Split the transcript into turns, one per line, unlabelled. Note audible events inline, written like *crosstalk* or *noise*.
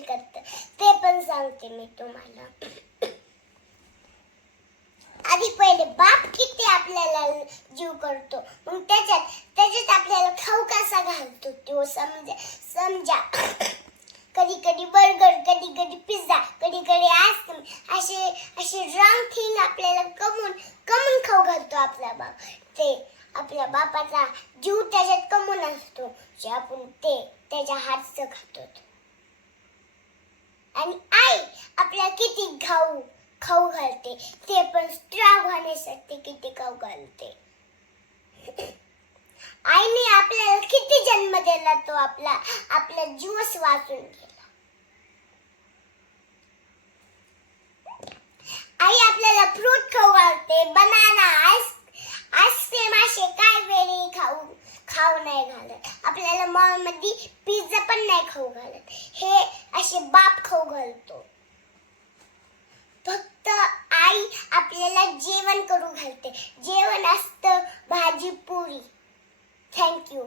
कशी करते. ते पण सांगते मी तुम्हाला. आधी पहिले बाप किती आपल्याला जीव करतो. मग त्याच्यात त्याच्यात आपल्याला खाऊ कसा घालतो तो समजा समजा. कधी कधी बर्गर कधी कधी पिझ्झा कधी कधी आईस्क्रीम असे असे रंग थिंग आपल्याला कमून कमून खाऊ घालतो आपला बाप. ते आपल्या बापाचा जीव त्याच्यात कमून असतो. जे आपण ते त्याच्या हातचं खातो. आणि आई आपल्या किती खाऊ खाऊ घालते. ते पण स्ट्रॉंग होण्यासाठी किती खाऊ घालते. *coughs* आईने आपल्याला किती जन्म दिला तो आपला आपला जीवस वाचून गेला. आई आपल्याला फ्रूट खाऊ घालते बनाना आईस आईस्क्रीम असे काय वेळी खाऊ खाऊ नाही घालत. आपल्याला मॉलमध्ये पिझ्झा पण नाही खाऊ घालत. हे असे बाप खाऊ घालतो. फक्त आई आपल्याला जेवण करू घालते. जेवण असतं भाजी पुरी. थँक्यू